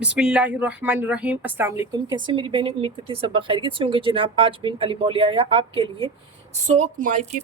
बिस्मिल्लाहिर्रहमानिर्रहीम। अस्सलाम वालेकुम। कैसे मेरी बहनें, उम्मीद करती हैं सब खैरियत से होंगे। जनाब आज बिन अली मौली आया आपके लिए सोक माई की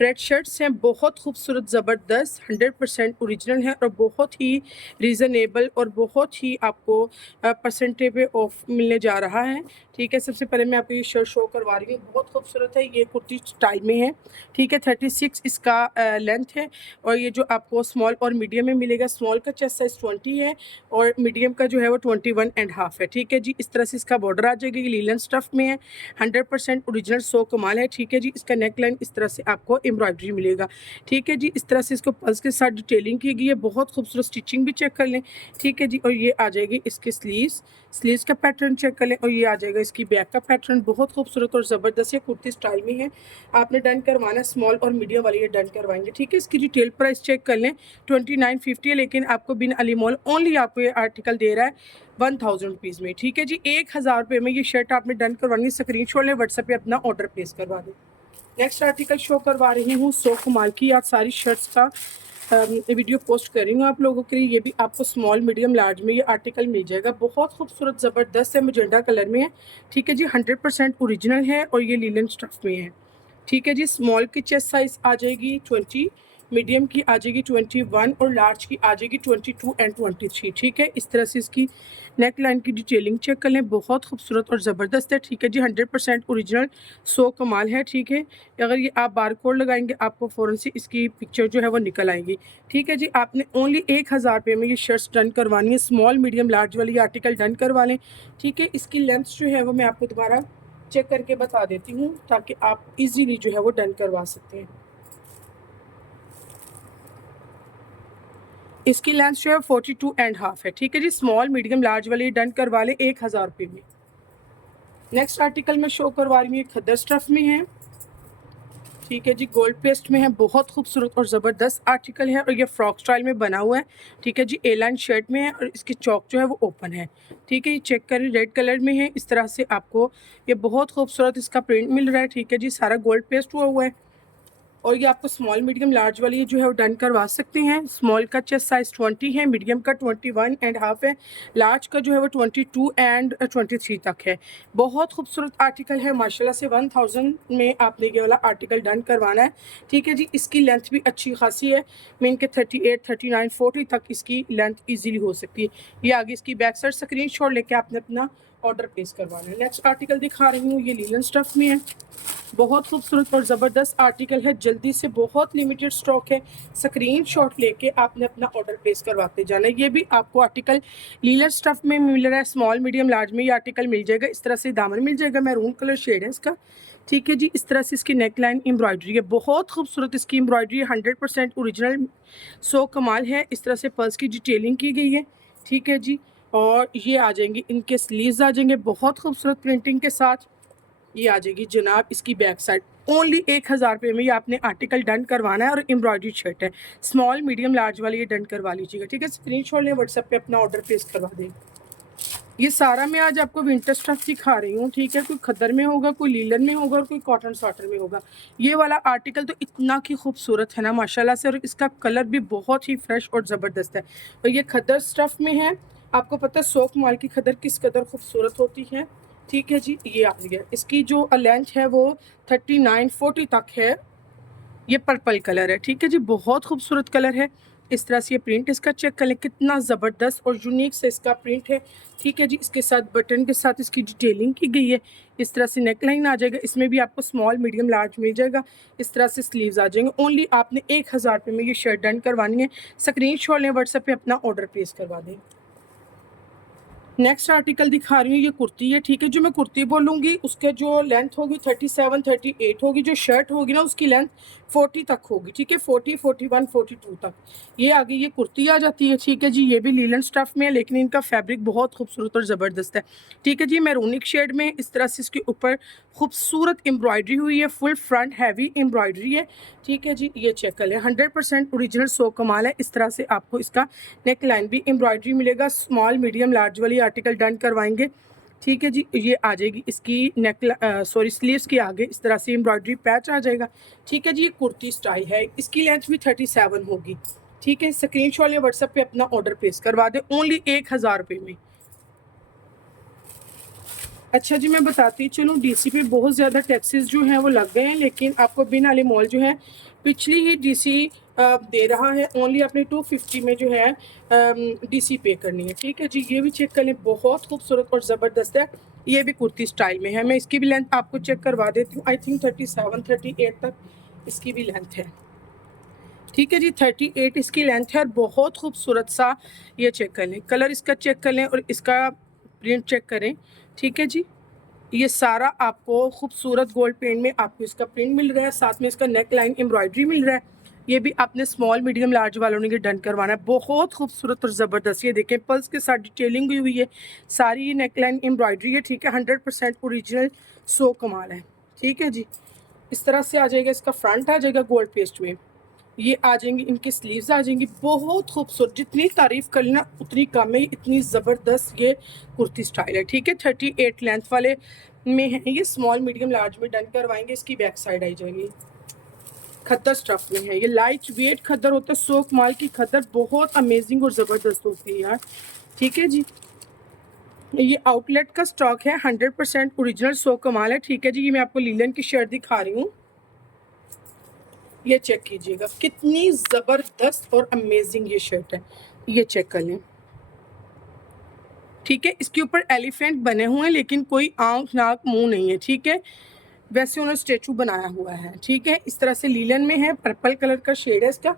रेड शर्ट्स हैं, बहुत खूबसूरत ज़बरदस्त 100% ओरिजिनल हैं और बहुत ही रीज़नेबल और बहुत ही आपको परसेंटेज पे ऑफ मिलने जा रहा है। ठीक है, सबसे पहले मैं आपको ये शर्ट शो करवा रही हूँ, बहुत खूबसूरत है। ये कुर्ती स्टाइल में है। ठीक है, 36 इसका लेंथ है और ये जो आपको स्मॉल और मीडियम में मिलेगा। स्मॉल का चेस्ट साइज़ 20 है और मीडियम का जो है वो 21.5 है। ठीक है जी, इस तरह से इसका बॉर्डर आ जाएगा। ये लीलन स्टफ में है, 100% ओरिजिनल, सो कमाल है। ठीक है जी, इसका नेक लाइन इस तरह से आपको एम्ब्रॉयडरी मिलेगा। ठीक है जी, इस तरह से इसको पल्स के साथ डिटेलिंग की गई है, बहुत खूबसूरत। स्टिचिंग भी चेक कर लें। ठीक है जी, और ये आ जाएगी इसके स्लीव्स का पैटर्न चेक कर लें और ये आ जाएगा इसकी बैक का पैटर्न, बहुत खूबसूरत और ज़बरदस्त है। कुर्ती स्टाइल में है। आपने डन करवाना, स्मॉल और मीडियम वाली ये डन करवाएंगे। ठीक है, इसकी रिटेल प्राइस चेक कर लें, 2950 है, लेकिन आपको बिन अली मॉल ओनली आपको ये आर्टिकल दे रहा है 1000 रुपीज़ में। ठीक है जी, 1000 रुपये में ये शर्ट आपने डन करवानी है। स्क्रीनशॉट लें, व्हाट्सएप पे अपना ऑर्डर प्लेस करवा दें। नेक्स्ट आर्टिकल शो करवा रही हूँ सो कमाल की। आज सारी शर्ट्स का वीडियो पोस्ट कर रही हूँ आप लोगों के लिए। ये भी आपको स्मॉल मीडियम लार्ज में ये आर्टिकल मिल जाएगा। बहुत खूबसूरत ज़बरदस्त है, मजेंडा कलर में है। ठीक है जी, 100% ओरिजिनल है और ये लीलन स्टफ में है। ठीक है जी, स्मॉल की चेस्ट साइज़ आ जाएगी 20, मीडियम की आ जाएगी 21 और लार्ज की आ जाएगी 22 एंड 23। ठीक है, इस तरह से इसकी नेक लाइन की डिटेलिंग चेक कर लें, बहुत खूबसूरत और ज़बरदस्त है। ठीक है जी, 100% ओरिजिनल, सो कमाल है। ठीक है, अगर ये आप बार कोड लगाएंगे आपको फ़ौरन से इसकी पिक्चर जो है वो निकल आएगी। ठीक है जी, आपने ओनली 1000 रुपये में ये शर्ट्स डन करवानी है। स्मॉल मीडियम लार्ज वाली आर्टिकल डन करवा लें। ठीक है, इसकी लेंथ जो है वो मैं आपको दोबारा चेक करके बता देती हूँ ताकि आप इजीली जो है वो डन करवा सकते हैं। इसकी लेंथ जो है 42.5 है। ठीक है जी, स्मॉल मीडियम लार्ज वाली डन करवा लें 1000 रुपये में। नेक्स्ट आर्टिकल मैं शो करवा रही हूँ, ये खद्दर स्टफ में है। ठीक है जी, गोल्ड पेस्ट में है, बहुत खूबसूरत और ज़बरदस्त आर्टिकल है और ये फ्रॉक स्टाइल में बना हुआ है। ठीक है जी, ए लाइन शर्ट में है और इसकी चौक जो है वो ओपन है। ठीक है, ये चेक करें, रेड कलर में है। इस तरह से आपको ये बहुत खूबसूरत इसका प्रिंट मिल रहा है। ठीक है जी, सारा गोल्ड पेस्ट हुआ है और ये आपको स्मॉल मीडियम लार्ज वाली जो है वो डन करवा सकते हैं। स्मॉल का चेस्ट साइज़ 20 है, मीडियम का 21.5 है, लार्ज का जो है वो 22 एंड 23 तक है। बहुत खूबसूरत आर्टिकल है माशाल्लाह से। 1000 में आपने ये वाला आर्टिकल डन करवाना है। ठीक है जी, इसकी लेंथ भी अच्छी खासी है, मीन के 38, 39, 40 तक इसकी लेंथ ईजिली हो सकती है। ये आगे इसकी बैक साइड स्क्रीनशॉट लेके आपने अपना ऑर्डर प्लेस करवाना है। नेक्स्ट आर्टिकल दिखा रही हूँ, ये लीलन स्टफ में है, बहुत खूबसूरत और ज़बरदस्त आर्टिकल है। जल्दी से, बहुत लिमिटेड स्टॉक है, स्क्रीनशॉट लेके आपने अपना ऑर्डर प्लेस करवाते जाना है। ये भी आपको आर्टिकल लीलन स्टफ में मिल रहा है, स्मॉल मीडियम लार्ज में ये आर्टिकल मिल जाएगा। इस तरह से दामन मिल जाएगा, मैरून कलर शेड है इसका। ठीक है जी, इस तरह से इसकी नेक लाइन एम्ब्रॉयडरी है, बहुत खूबसूरत इसकी एम्ब्रॉयडरी, 100% ओरिजिनल, सो कमाल है। इस तरह से पर्स की डिटेलिंग की गई है। ठीक है जी, और ये आ जाएंगे इनके स्लीव्स आ जाएंगे बहुत खूबसूरत प्रिंटिंग के साथ। ये आ जाएगी जनाब इसकी बैक साइड। ओनली 1000 रुपये में ये आपने आर्टिकल डन करवाना है और एम्ब्रॉयडरी शर्ट है, स्मॉल मीडियम लार्ज वाली ये डन करवा लीजिएगा। ठीक है, स्क्रीनशॉट लें, व्हाट्सएप पे अपना ऑर्डर प्लेस करवा दें। ये सारा मैं आज आपको विंटर स्टफ दिखा रही हूँ। ठीक है, कोई खद्दर में होगा, कोई लीलन में होगा और कोई कॉटन स्वेटर में होगा। ये वाला आर्टिकल तो इतना की खूबसूरत है ना माशाल्लाह से, और इसका कलर भी बहुत ही फ्रेश और ज़बरदस्त है। और ये खद्दर स्टफ में है। आपको पता है सोक माल की खद्दर किस कदर खूबसूरत होती है। ठीक है जी, ये आ गया, इसकी जो लेंथ है वो 39, 40 तक है। ये पर्पल कलर है। ठीक है जी, बहुत खूबसूरत कलर है। इस तरह से ये प्रिंट इसका चेक कर लें, कितना ज़बरदस्त और यूनिक से इसका प्रिंट है। ठीक है जी, इसके साथ बटन के साथ इसकी डिटेलिंग की गई है। इस तरह से नेक लाइन आ जाएगा, इसमें भी आपको स्मॉल मीडियम लार्ज मिल जाएगा। इस तरह से स्लीव्स आ जाएंगे। ओनली आपने 1000 रुपये में ये शर्ट डन करवानी है। स्क्रीनशॉट लें, व्हाट्सएप पे अपना ऑर्डर प्लेस करवा दें। नेक्स्ट आर्टिकल दिखा रही हूँ, ये कुर्ती है। ठीक है, जो मैं कुर्ती बोलूँगी उसके जो लेंथ होगी 37, 38 होगी। जो शर्ट होगी ना उसकी लेंथ 40 तक होगी। ठीक है, 40, 41, 42 तक ये आगे ये कुर्ती आ जाती है। ठीक है जी, ये भी लीलन स्टफ में है, लेकिन इनका फैब्रिक बहुत खूबसूरत और ज़बरदस्त है। ठीक है जी, मैरूनिक शेड में इस तरह से इसके ऊपर खूबसूरत एम्ब्रॉयडरी हुई है, फुल फ्रंट हैवी एम्ब्रॉयडरी है। ठीक है जी, ये चेक कर लें, 100% ओरिजिनल, सो कमाल है। इस तरह से आपको इसका नेक लाइन भी एम्ब्रॉयडरी मिलेगा। स्मॉल मीडियम लार्ज वाली आर्टिकल डन करवाएंगे। ठीक है जी, ये आ जाएगी इसकी स्लीव्स के आगे इस तरह से एम्ब्रॉयडरी पैच आ जाएगा। ठीक है जी, ये कुर्ती स्टाइल है, इसकी लेंथ भी 37 होगी। ठीक है, स्क्रीनशॉट या व्हाट्सएप पे अपना ऑर्डर प्लेस करवा दें ओनली 1000 रुपये में। अच्छा जी, मैं बताती चलूँ, डीसी पे बहुत ज़्यादा टैक्सेस जो हैं वो लग गए हैं, लेकिन आपको बिन अली मॉल जो है पिछली ही डीसी दे रहा है। ओनली अपने 250 में जो है डीसी पे करनी है। ठीक है जी, ये भी चेक कर लें, बहुत खूबसूरत और ज़बरदस्त है। ये भी कुर्ती स्टाइल में है। मैं इसकी भी लेंथ आपको चेक करवा देती हूँ। आई थिंक 37-38 तक इसकी भी लेंथ है। ठीक है जी, 38 इसकी लेंथ है और बहुत खूबसूरत सा ये चेक कर लें, कलर इसका चेक कर लें और इसका प्रिंट चेक करें। ठीक है जी, ये सारा आपको खूबसूरत गोल्ड पेंट में आपको इसका प्रिंट मिल रहा है, साथ में इसका नेक लाइन एम्ब्रॉयडरी मिल रहा है। ये भी आपने स्मॉल मीडियम लार्ज वालों ने ये डन करवाना है। बहुत खूबसूरत और ज़बरदस्त, ये देखें पल्स के साथ डिटेलिंग हुई हुई है, सारी ये नेक लाइन एम्ब्रॉयडरी है। ठीक है, 100% ओरिजिनल, सो कमाल है। ठीक है जी, इस तरह से आ जाएगा, इसका फ्रंट आ जाएगा गोल्ड पेस्ट में, ये आ जाएंगी इनकी स्लीव्स आ जाएंगी। बहुत खूबसूरत, जितनी तारीफ कर लेना उतनी कम है, इतनी ज़बरदस्त ये कुर्ती स्टाइल है। ठीक है, 38 लेंथ वाले में है ये, स्मॉल मीडियम लार्ज में डन करवाएंगे। इसकी बैक साइड आई जाएगी, खद्दर स्टफ में है, ये लाइट वेट खद्दर होता है, सो कमाल की खद्दर, बहुत अमेजिंग और ज़बरदस्त होती है यार। ठीक है जी, ये आउटलेट का स्टॉक है, 100% ओरिजिनल, सो कमाल है। ठीक है जी, ये मैं आपको लीलन की शर्ट दिखा रही हूँ, ये चेक कीजिएगा कितनी ज़बरदस्त और अमेजिंग ये शर्ट है, ये चेक कर लें। ठीक है, इसके ऊपर एलिफेंट बने हुए हैं लेकिन कोई आंख नाक मुंह नहीं है। ठीक है, वैसे उन्होंने स्टेचू बनाया हुआ है। ठीक है, इस तरह से लीलन में है, पर्पल कलर का शेड है इसका,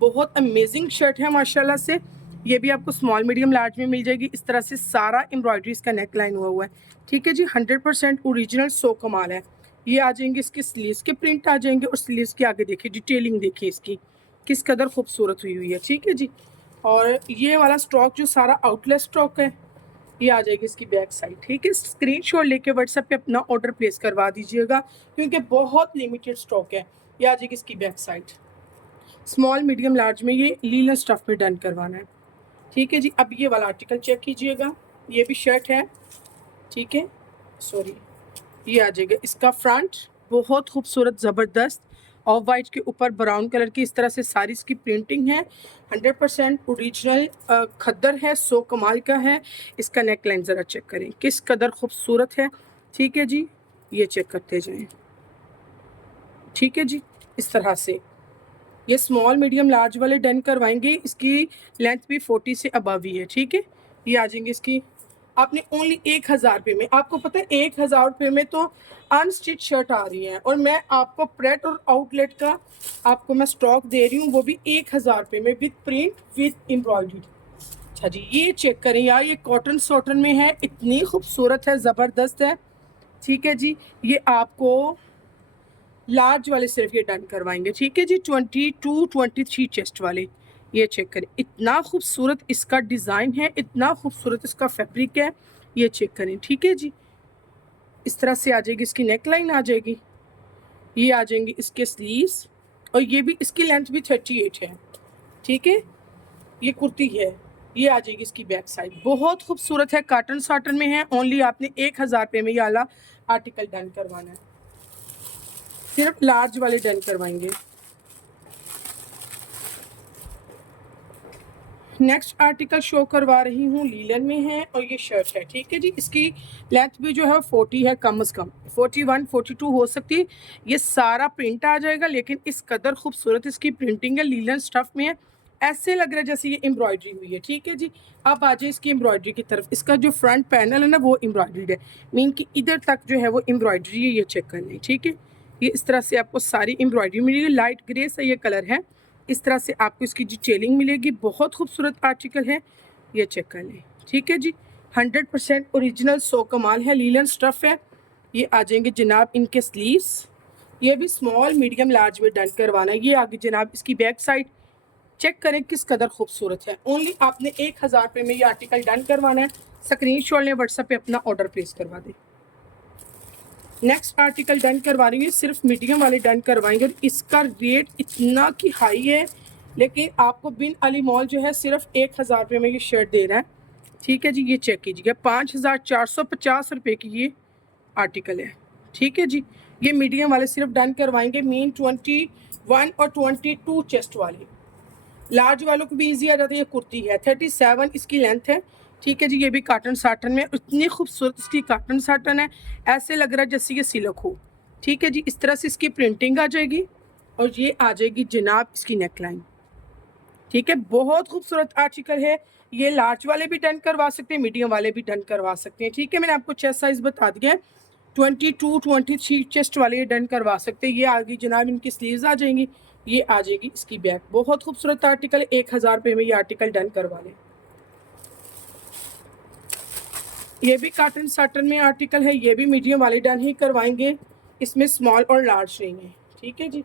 बहुत अमेजिंग शर्ट है माशाल्लाह से। ये भी आपको स्मॉल मीडियम लार्ज में मिल जाएगी। इस तरह से सारा एम्ब्रॉयडरी इसका नेक लाइन हुआ है। ठीक है जी, 100% ओरिजिनल, सो कमाल है। ये आ जाएंगे इसके स्लीव्स के प्रिंट आ जाएंगे और स्लीव्स के आगे देखिए डिटेलिंग, देखिए इसकी किस कदर खूबसूरत हुई हुई है। ठीक है जी, और ये वाला स्टॉक जो सारा आउटलेट स्टॉक है, ये आ जाएगी इसकी बैक साइड। ठीक है, स्क्रीनशॉट लेके व्हाट्सएप पे अपना ऑर्डर प्लेस करवा दीजिएगा क्योंकि बहुत लिमिटेड स्टॉक है। ये आ जाएगी इसकी back side, small medium large में ये लीलन स्टफ में डन करवाना है। ठीक है जी, अब ये वाला आर्टिकल चेक कीजिएगा, ये भी शर्ट है। ठीक है, सॉरी, ये आ जाएगा इसका फ्रंट, बहुत खूबसूरत ज़बरदस्त, ऑफ वाइट के ऊपर ब्राउन कलर की इस तरह से सारी इसकी प्रिंटिंग है। 100% ओरिजिनल खद्दर है, सो कमाल का है। इसका नेक लाइन ज़रा चेक करें किस कदर खूबसूरत है। ठीक है जी, ये चेक करते जाएं। ठीक है जी, इस तरह से ये स्मॉल मीडियम लार्ज वाले डन करवाएंगे। इसकी लेंथ भी 40 से अबव ही है। ठीक है, ये आ जाएंगे इसकी, आपने ओनली 1000 रुपये में, आपको पता है 1000 रुपये में तो अनस्टिच शर्ट आ रही है, और मैं आपको प्रेट और आउटलेट का आपको मैं स्टॉक दे रही हूँ, वो भी 1000 रुपये में, विद प्रिंट विद एम्ब्रॉयडरी। अच्छा जी, ये चेक करें यार, ये कॉटन सॉटन में है, इतनी खूबसूरत है, ज़बरदस्त है। ठीक है जी, ये आपको लार्ज वाले सिर्फ ये डन करवाएंगे। ठीक है जी, 22-23 चेस्ट वाले, ये चेक करें, इतना खूबसूरत इसका डिज़ाइन है, इतना खूबसूरत इसका फैब्रिक है, ये चेक करें। ठीक है जी, इस तरह से आ जाएगी इसकी नेक लाइन आ जाएगी, ये आ जाएंगे इसके स्लीव्स, और ये भी इसकी लेंथ भी 38 है। ठीक है, ये कुर्ती है, ये आ जाएगी इसकी बैक साइड, बहुत खूबसूरत है, काटन साटन में है। ओनली आपने 1000 रुपये में ये वाला आर्टिकल डन करवाना है, सिर्फ लार्ज वाले डन करवाएंगे। नेक्स्ट आर्टिकल शो करवा रही हूँ, लीलन में है और ये शर्ट है। ठीक है जी, इसकी लेंथ भी जो है 40 है, कम से कम 41-42 हो सकती है। ये सारा प्रिंट आ जाएगा, लेकिन इस कदर खूबसूरत इसकी प्रिंटिंग है, लीलन स्टफ में है, ऐसे लग रहा है जैसे ये एम्ब्रॉयडरी हुई है। ठीक है जी, अब आ जाए इसकी एम्ब्रॉयडरी की तरफ। इसका जो फ्रंट पैनल है ना, वो एम्ब्रॉयडरी है, मीन कि इधर तक जो है वो एम्ब्रॉयडरी है, ये चेक कर लें। ठीक है, ये इस तरह से आपको सारी एम्ब्रॉयडरी मिलेगी, लाइट ग्रे सा ये कलर है, इस तरह से आपको इसकी डिटेलिंग मिलेगी, बहुत खूबसूरत आर्टिकल है, ये चेक कर लें। ठीक है जी, 100% ओरिजिनल, सो कमाल है, लीलन स्टफ है। ये आ जाएंगे जनाब इनके स्लीव्स, ये भी स्मॉल मीडियम लार्ज में डन करवाना है। ये आगे जनाब इसकी बैक साइड, चेक करें किस कदर खूबसूरत है। ओनली आपने 1000 रुपये में ये आर्टिकल डन करवाना है, स्क्रीनशॉट लें, व्हाट्सएप पे अपना ऑर्डर प्लेस करवा दें। नेक्स्ट आर्टिकल डन करवा रही है, सिर्फ मीडियम वाले डन करवाएंगे, और इसका रेट इतना की हाई है, लेकिन आपको बिन अली मॉल जो है सिर्फ 1000 रुपये में ये शर्ट दे रहा है। ठीक है जी, ये चेक कीजिएगा, 5450 रुपये की ये आर्टिकल है। ठीक है जी, ये मीडियम वाले सिर्फ डन करवाएंगे, मीन 21 और 22 चेस्ट वाले, लार्ज वालों को भी ईजी आ जाता है। ये कुर्ती है 37 इसकी लेंथ है, ठीक है जी। ये भी काटन साटन में, इतनी खूबसूरत इसकी काटन साटन है, ऐसे लग रहा है जैसे ये सिल्क हो, ठीक है जी। इस तरह से इसकी प्रिंटिंग आ जाएगी और ये आ जाएगी जनाब इसकी नेकलाइन, ठीक है। बहुत खूबसूरत आर्टिकल है। ये लार्ज वाले भी डन करवा सकते हैं, मीडियम वाले भी डन करवा सकते हैं, ठीक है। मैंने आपको चेस्ट साइज बता दिया है, 22 23 चेस्ट वाले ये डन करवा सकते हैं। ये आ गई जनाब इनकी स्लीव्स आ जाएंगी, ये आ जाएगी इसकी बैक। बहुत खूबसूरत आर्टिकल, 1000 रुपये में ये आर्टिकल डन करवा लें। ये भी काटन साटन में आर्टिकल है, ये भी मीडियम वाले डन ही करवाएंगे, इसमें स्मॉल और लार्ज नहीं है, ठीक है जी।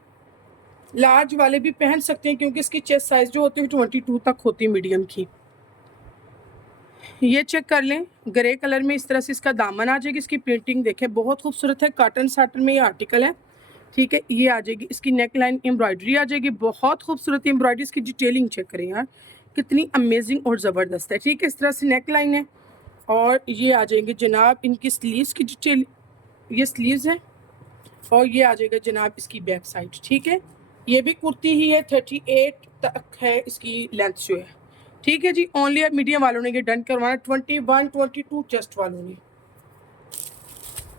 लार्ज वाले भी पहन सकते हैं क्योंकि इसकी चेस्ट साइज जो होती है 22 तक होती है मीडियम की। ये चेक कर लें, ग्रे कलर में इस तरह से इसका दामन आ जाएगी। इसकी प्रिंटिंग देखें, बहुत खूबसूरत है, काटन साटन में ये आर्टिकल है, ठीक है। ये आ जाएगी इसकी नेक लाइन, एम्ब्रॉयडरी आ जाएगी, बहुत खूबसूरत एम्ब्रॉयडरी। इसकी डिटेलिंग चेक करें यार, कितनी अमेजिंग और ज़बरदस्त है, ठीक है। इस तरह से नेक लाइन है और ये आ जाएंगे जनाब इनकी स्लीव्स की डिटेल, ये स्लीव्स है और ये आ जाएगा जनाब इसकी बैक साइड, ठीक है। ये भी कुर्ती ही है, 38 तक है इसकी लेंथ जो है, ठीक है जी। ओनली मीडियम वालों ने ये डन करवाना, 21 22 चेस्ट वालों ने।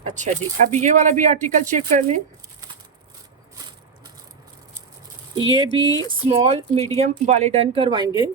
अच्छा जी, अब ये वाला भी आर्टिकल चेक कर लें। ये भी स्मॉल मीडियम वाले डन करवाएंगे,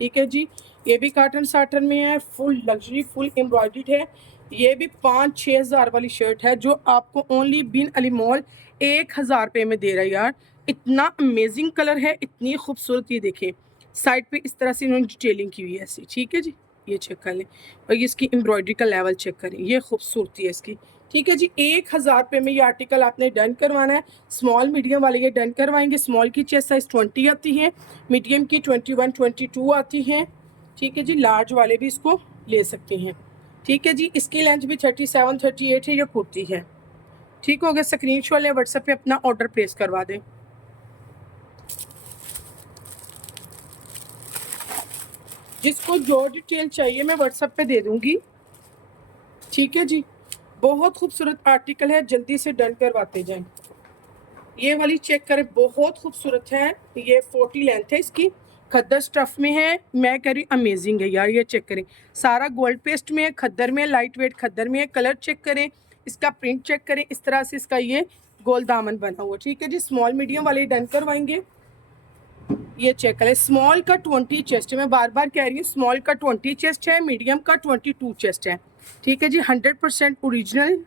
ठीक है जी। ये भी काटन साटन में है, फुल लग्जरी, फुल एम्ब्रॉयडर्ड है। ये भी 5-6 हज़ार वाली शर्ट है जो आपको ओनली बिन अली मॉल 1000 रुपये में दे रहा है यार। इतना अमेजिंग कलर है, इतनी खूबसूरत। ये देखें साइड पे इस तरह से इन्होंने डिटेलिंग की हुई है ऐसी, ठीक है जी। ये चेक कर लें और ये इसकी एम्ब्रॉयडरी का लेवल चेक करें, ये खूबसूरती है इसकी, ठीक है जी। 1000 रुपये में ये आर्टिकल आपने डन करवाना है। स्मॉल मीडियम वाले ये डन करवाएंगे। स्मॉल की चेस्ट साइज 20 आती है, मीडियम की 21 22 आती है, ठीक है जी। लार्ज वाले भी इसको ले सकते हैं, ठीक है जी। इसकी लेंथ भी 37 38 है, ये कुर्ती है, ठीक हो गया। स्क्रीनशॉट लें, व्हाट्सएप पे अपना ऑर्डर प्लेस करवा दें। जिसको जो डिटेल चाहिए मैं व्हाट्सएप पे दे दूंगी, ठीक है जी। बहुत खूबसूरत आर्टिकल है, जल्दी से डन करवाते जाएं। ये वाली चेक करें, बहुत खूबसूरत है। ये 40 लेंथ है इसकी, खद्दर स्टफ में है। मैं कह रही हूँ अमेजिंग है यार। ये चेक करें, सारा गोल्ड पेस्ट में है, खद्दर में, लाइट वेट खद्दर में है। कलर चेक करें, इसका प्रिंट चेक करें, इस तरह से इसका ये गोल दामन बना हुआ, ठीक है जी। स्मॉल मीडियम वाले डन करवाएंगे। ये चेक करें, स्मॉल का 20 चेस्ट है, मैं बार बार कह रही हूँ, स्मॉल का 20 चेस्ट है, मीडियम का 22 चेस्ट है, ठीक है जी। 100% ओरिजिनल,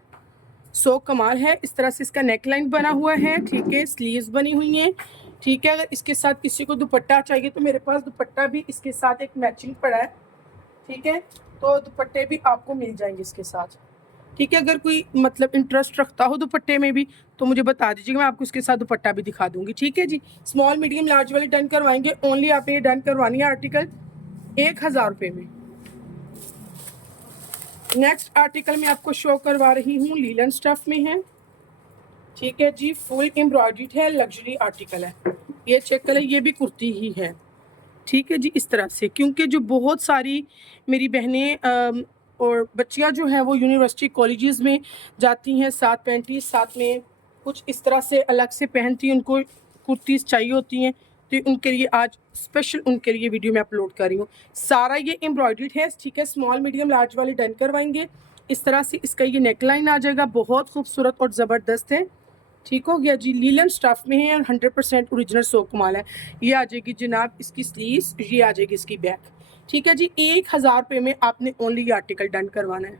सो कमाल है। इस तरह से इसका नेक लाइन बना हुआ है, ठीक है। स्लीव्स बनी हुई हैं, ठीक है। अगर इसके साथ किसी को दुपट्टा चाहिए तो मेरे पास दुपट्टा भी इसके साथ एक मैचिंग पड़ा है, ठीक है। तो दुपट्टे भी आपको मिल जाएंगे इसके साथ, ठीक है। अगर कोई मतलब इंटरेस्ट रखता हो दुपट्टे में भी तो मुझे बता दीजिएगा, मैं आपको इसके साथ दुपट्टा भी दिखा दूंगी, ठीक है जी। स्मॉल मीडियम लार्ज वाले डन करवाएंगे। ओनली आपने ये डन करवानी है आर्टिकल 1000 रुपये में। नेक्स्ट आर्टिकल मैं आपको शो करवा रही हूँ, लीलन स्टफ में है, ठीक है जी। फुल एम्ब्रॉयडर्ड है, लग्जरी आर्टिकल है। ये चेक करें, ये भी कुर्ती ही है, ठीक है जी। इस तरह से, क्योंकि जो बहुत सारी मेरी बहनें और बच्चियां जो हैं वो यूनिवर्सिटी कॉलेजेस में जाती हैं, साथ पैंटीज साथ में कुछ इस तरह से अलग से पहनती हैं, उनको कुर्तीज़ चाहिए होती हैं, तो उनके लिए आज स्पेशल उनके लिए वीडियो मैं अपलोड कर रही हूँ। सारा ये एम्ब्रॉयडर्ड है, ठीक है। स्मॉल मीडियम लार्ज वाले डन करवाएंगे। इस तरह से इसका ये नेकलाइन आ जाएगा, बहुत खूबसूरत और ज़बरदस्त है, ठीक हो गया जी। लीलन स्टफ में है और 100% ओरिजिनल सो कमाल है। ये आ जाएगी जनाब इसकी स्लीव्स, ये आ जाएगी इसकी बैक, ठीक है जी। 1000 रुपये में आपने ओनली ये आर्टिकल डन करवाना है।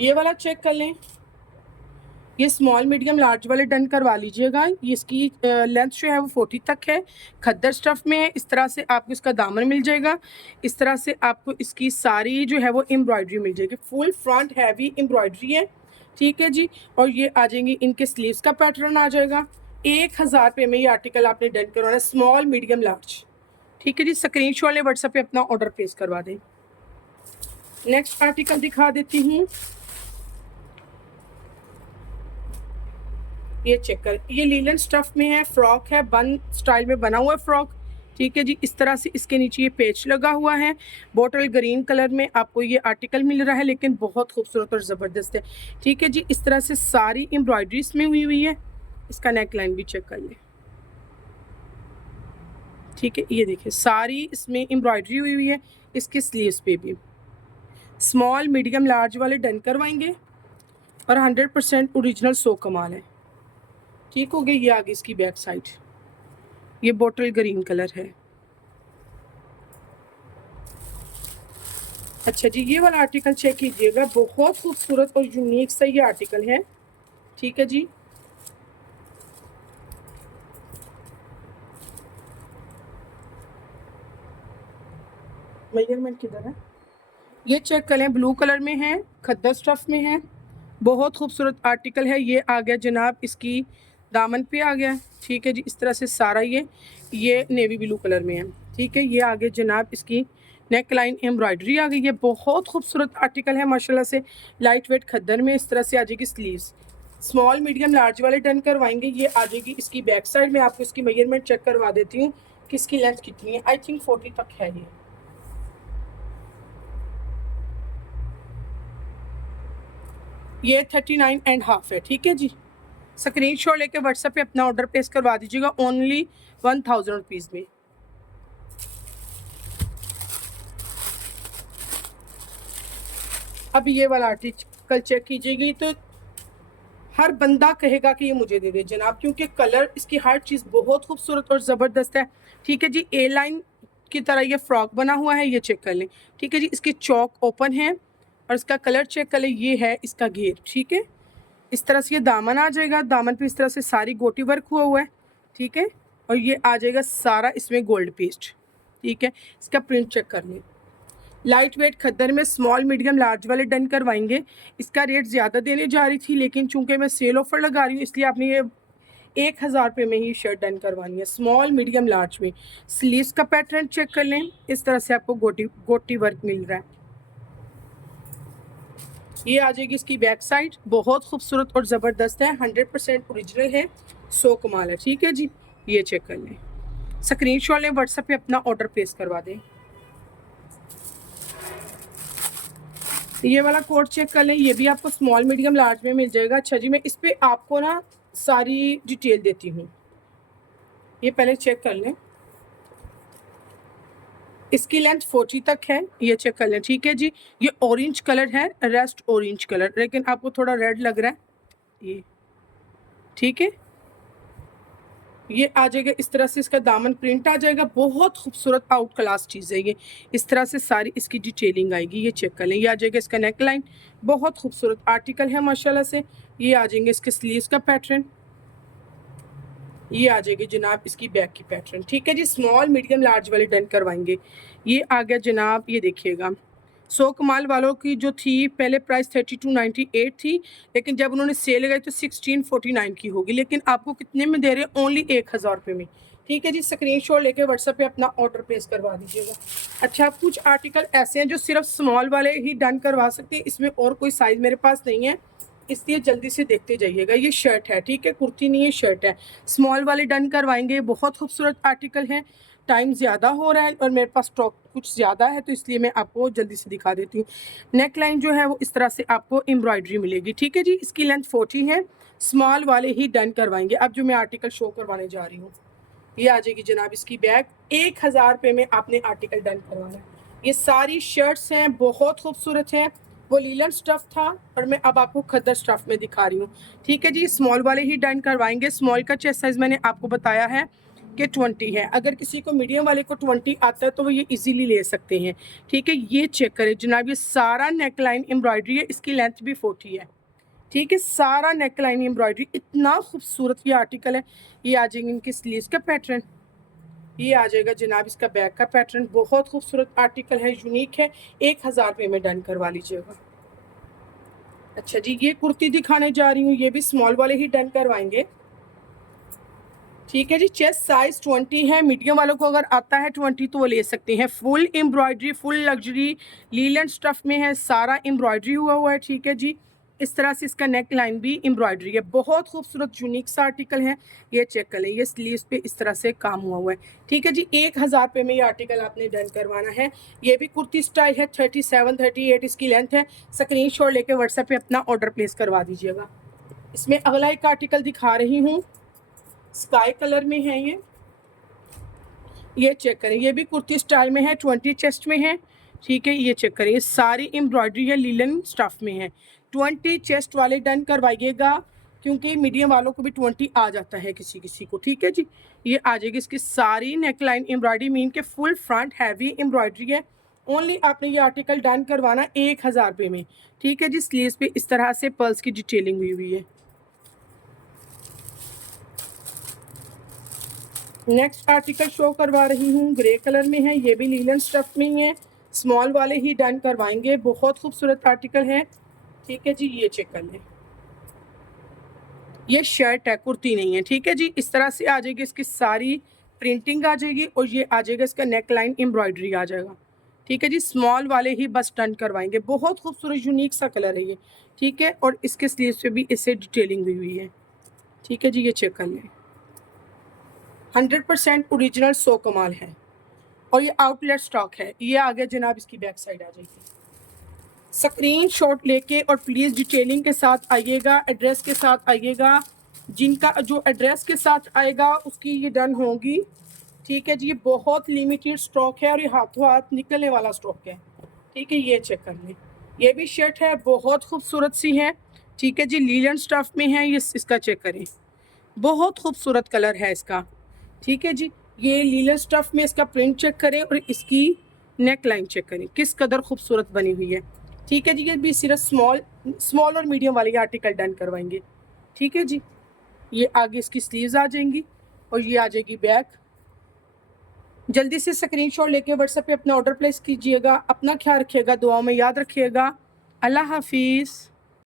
ये वाला चेक कर लें, ये स्मॉल मीडियम लार्ज वाले डन करवा लीजिएगा। ये इसकी लेंथ जो है वो 40 तक है, खद्दर स्टफ में है। इस तरह से आपको इसका दामन मिल जाएगा, इस तरह से आपको इसकी सारी जो है वो एम्ब्रॉयडरी मिल जाएगी, फुल फ्रंट हैवी एम्ब्रॉयडरी है, ठीक है जी। और ये आ जाएंगी इनके स्लीव्स का पैटर्न आ जाएगा। 1000 रुपये में ये आर्टिकल आपने डन करवाना, स्मॉल मीडियम लार्ज, ठीक है जी। स्क्रीनशॉट ले, व्हाट्सएप पे अपना ऑर्डर प्लेस करवा दें। नेक्स्ट आर्टिकल दिखा देती हूँ, ये चेक कर, ये लीलन स्टफ में है, फ्रॉक है, बन स्टाइल में बना हुआ है फ्रॉक, ठीक है जी। इस तरह से इसके नीचे ये पेच लगा हुआ है, बॉटल ग्रीन कलर में आपको ये आर्टिकल मिल रहा है, लेकिन बहुत खूबसूरत और ज़बरदस्त है, ठीक है जी। इस तरह से सारी एम्ब्रॉयडरी इसमें हुई है। इसका नेक लाइन भी चेक कर लें, ठीक है, ये देखिए सारी इसमें एम्ब्रॉयडरी हुई हुई है, इसके स्लीव्स पे भी। स्मॉल मीडियम लार्ज वाले डन करवाएंगे और 100% ओरिजिनल सो कमाल है। ठीक हो गई। ये आगे इसकी बैक साइड, ये बोटल ग्रीन कलर है। अच्छा जी, ये वाला आर्टिकल चेक कीजिएगा, बहुत खूबसूरत और यूनिक सा ये आर्टिकल है। ठीक है जी, मेजरमेंट किधर है? ये चेक करें, ब्लू कलर में है, खद्दर स्टफ में है, बहुत खूबसूरत आर्टिकल है। ये आ गया जनाब इसकी दामन पे आ गया। ठीक है जी, इस तरह से सारा ये नेवी ब्लू कलर में है। ठीक है, ये आगे जनाब इसकी नेक लाइन एम्ब्रॉयडरी आ गई है। बहुत खूबसूरत आर्टिकल है माशाल्लाह से, लाइट वेट खद्दर में। इस तरह से आ जाएगी स्लीव्स। स्मॉल मीडियम लार्ज वाले डन करवाएंगे। ये आ जाएगी इसकी बैक साइड में। आपको इसकी मेजरमेंट चेक करवा देती हूँ कि इसकी लेंथ कितनी है। आई थिंक 40 तक है ये 39.5 है। ठीक है जी, स्क्रीनशॉट लेके व्हाट्सएप पे अपना ऑर्डर प्लेस करवा दीजिएगा ओनली 1000 रुपीज़ में। अब ये वाला आर्टिकल चेक कीजिएगी तो हर बंदा कहेगा कि ये मुझे दे दे जनाब, क्योंकि कलर इसकी हर चीज़ बहुत खूबसूरत और ज़बरदस्त है। ठीक है जी, ए लाइन की तरह ये फ्रॉक बना हुआ है, ये चेक कर लें। ठीक है जी, इसकी चौक ओपन है और इसका कलर चेक कर लें, ये है इसका घेर। ठीक है, इस तरह से ये दामन आ जाएगा, दामन पे इस तरह से सारी गोटी वर्क हुआ है। ठीक है, और ये आ जाएगा सारा इसमें गोल्ड पेस्ट। ठीक है, इसका प्रिंट चेक कर लें। लाइट वेट खद्दर में स्मॉल मीडियम लार्ज वाले डन करवाएंगे। इसका रेट ज़्यादा देने जा रही थी, लेकिन चूंकि मैं सेल ऑफर लगा रही हूँ इसलिए आपने ये 1000 रुपये में ही शर्ट डन करवानी है, स्मॉल मीडियम लार्ज में। स्लीव्स का पैटर्न चेक कर लें, इस तरह से आपको गोटी वर्क मिल रहा है। ये आ जाएगी इसकी बैक साइड, बहुत खूबसूरत और ज़बरदस्त है, 100% ओरिजिनल है, सो कमाल है। ठीक है जी, ये चेक कर लें, स्क्रीनशॉट लें, व्हाट्सएप पे अपना ऑर्डर प्लेस करवा दें। ये वाला कोट चेक कर लें, ये भी आपको स्मॉल मीडियम लार्ज में मिल जाएगा। अच्छा जी, मैं इस पर आपको ना सारी डिटेल देती हूँ, ये पहले चेक कर लें। इसकी लेंथ 40 तक है, ये चेक कर लें। ठीक है जी, ये ऑरेंज कलर है, रेस्ट ऑरेंज कलर, लेकिन आपको थोड़ा रेड लग रहा है ये। ठीक है, ये आ जाएगा इस तरह से, इसका दामन प्रिंट आ जाएगा, बहुत खूबसूरत आउट क्लास चीज़ है ये। इस तरह से सारी इसकी डिटेलिंग आएगी, ये चेक कर लें। ये आ जाएगा इसका नेक लाइन, बहुत खूबसूरत आर्टिकल है माशाल्लाह से। ये आ जाएंगे इसके स्लीव्स का पैटर्न, ये आ जाएगी जनाब इसकी बैक की पैटर्न। ठीक है जी, स्मॉल मीडियम लार्ज वाले डन करवाएंगे। ये आ गया जनाब, ये देखिएगा, सो कमाल वालों की जो थी पहले प्राइस 3298 थी, लेकिन जब उन्होंने सेल लगाई तो 1649 की होगी, लेकिन आपको कितने में दे रहे हैं? ओनली 1000 रुपये में। ठीक है जी, स्क्रीनशॉट लेके व्हाट्सएप पे अपना ऑर्डर प्लेस करवा दीजिएगा। अच्छा, कुछ आर्टिकल ऐसे हैं जो सिर्फ स्मॉल वाले ही डन करवा सकते हैं, इसमें और कोई साइज़ मेरे पास नहीं है, इसलिए जल्दी से देखते जाइएगा। ये शर्ट है, ठीक है, कुर्ती नहीं है, शर्ट है। स्मॉल वाले डन करवाएंगे, बहुत खूबसूरत आर्टिकल है। टाइम ज़्यादा हो रहा है और मेरे पास स्टॉक कुछ ज़्यादा है, तो इसलिए मैं आपको जल्दी से दिखा देती हूँ। नेक लाइन जो है वो इस तरह से आपको एम्ब्रॉयडरी मिलेगी। ठीक है जी, इसकी लेंथ 40 है, स्मॉल वाले ही डन करवाएंगे। अब जो मैं आर्टिकल शो करवाने जा रही हूँ, ये आ जाएगी जनाब इसकी बैग, 1000 रुपये में आपने आर्टिकल डन करवाना है। ये सारी शर्ट्स हैं, बहुत खूबसूरत हैं। वो लीलन स्टफ़ था और मैं अब आपको खद्दर स्टफ़ में दिखा रही हूँ। ठीक है जी, स्मॉल वाले ही डन करवाएंगे। स्मॉल का चेस्ट साइज़ मैंने आपको बताया है कि 20 है। अगर किसी को मीडियम वाले को 20 आता है तो वो ये इजीली ले सकते हैं। ठीक है, ये चेक करें जनाब, ये सारा नेक लाइन एम्ब्रॉयडरी है, इसकी लेंथ भी 40 है। ठीक है, सारा नेक लाइन एम्ब्रॉयडरी, इतना खूबसूरत ये आर्टिकल है। ये आ जाएंगे इनके स्लीव्स का पैटर्न, ये आ जाएगा जनाब इसका बैक का पैटर्न, बहुत खूबसूरत आर्टिकल है, यूनिक है। 1000 रुपये में डन करवा लीजिएगा। अच्छा जी, ये कुर्ती दिखाने जा रही हूँ, ये भी स्मॉल वाले ही डन करवाएंगे। ठीक है जी, चेस्ट साइज 20 है, मीडियम वालों को अगर आता है 20 तो वो ले सकते हैं। Full embroidery, full luxury linen stuff में है, सारा एम्ब्रॉयडरी हुआ है। ठीक है जी, इस तरह से इसका नेक लाइन भी एम्ब्रॉयडरी है, बहुत खूबसूरत यूनिक सा आर्टिकल है। ये चेक कर लें, ये स्लीव्स पे इस तरह से काम हुआ है। ठीक है जी, 1000 रुपये में ये आर्टिकल आपने डन करवाना है। ये भी कुर्ती स्टाइल है, 37-38 इसकी लेंथ है। स्क्रीनशॉट लेके व्हाट्सएप पे अपना ऑर्डर प्लेस करवा दीजिएगा। इसमें अगला एक आर्टिकल दिखा रही हूँ, स्काई कलर में है ये, ये चेक करें, ये भी कुर्ती स्टाइल में है, 20 चेस्ट में है, ठीक है। ये चेक करें, ये सारी एम्ब्रॉयडरी है, लीलन स्टफ में है। 20 चेस्ट वाले डन करवाइएगा, क्योंकि मीडियम वालों को भी 20 आ जाता है किसी किसी को, ठीक है जी। ये आ जाएगी इसकी सारी नेकलाइन एम्ब्रॉयडरी, मीन के फुल फ्रंट हैवी एम्ब्रॉयडरी है। ओनली आपने ये आर्टिकल डन करवाना 1000 रुपये में, ठीक है जी। स्लीव्स पे इस तरह से पर्ल्स की डिटेलिंग हुई हुई है। नेक्स्ट आर्टिकल शो करवा रही हूँ, ग्रे कलर में है, ये भी लीलन स्टफ में ही है, स्मॉल वाले ही डन करवाएंगे। बहुत खूबसूरत आर्टिकल है, ठीक है जी। ये चेक कर लें, ये शर्ट है, कुर्ती नहीं है, ठीक है जी। इस तरह से आ जाएगी इसकी सारी प्रिंटिंग आ जाएगी, और ये आ जाएगा इसका नेक लाइन एम्ब्रॉयडरी आ जाएगा, ठीक है जी। स्मॉल वाले ही बस डन करवाएंगे। बहुत खूबसूरत यूनिक सा कलर है ये, ठीक है। और इसके स्लीव्स पे भी इससे डिटेलिंग हुई हुई है, ठीक है जी। ये चेक कर लें, 100% ओरिजिनल 100 कमाल है, और ये आउटलेट स्टॉक है। ये आगे जनाब इसकी बैक साइड आ जाएगी। स्क्रीनशॉट लेके और प्लीज़ डिटेलिंग के साथ आइएगा, एड्रेस के साथ आइएगा। जिनका जो एड्रेस के साथ आएगा उसकी ये डन होगी, ठीक है जी। ये बहुत लिमिटेड स्टॉक है, और ये हाथों हाथ निकलने वाला स्टॉक है, ठीक है। ये चेक कर लें, ये भी शर्ट है, बहुत खूबसूरत सी है, ठीक है जी। लीलन स्टफ में है ये, इसका चेक करें, बहुत खूबसूरत कलर है इसका, ठीक है जी। ये लीलन स्टफ में इसका प्रिंट चेक करें, और इसकी नेक लाइन चेक करें, किस कदर खूबसूरत बनी हुई है, ठीक है जी। ये भी सिर्फ स्मॉल और मीडियम वाले आर्टिकल डन करवाएंगे, ठीक है जी। ये आगे इसकी स्लीव्स आ जाएंगी, और ये आ जाएगी बैक। जल्दी से स्क्रीनशॉट लेके व्हाट्सएप पे अपना ऑर्डर प्लेस कीजिएगा। अपना ख्याल रखिएगा, दुआओं में याद रखिएगा। अल्लाह हाफिज़।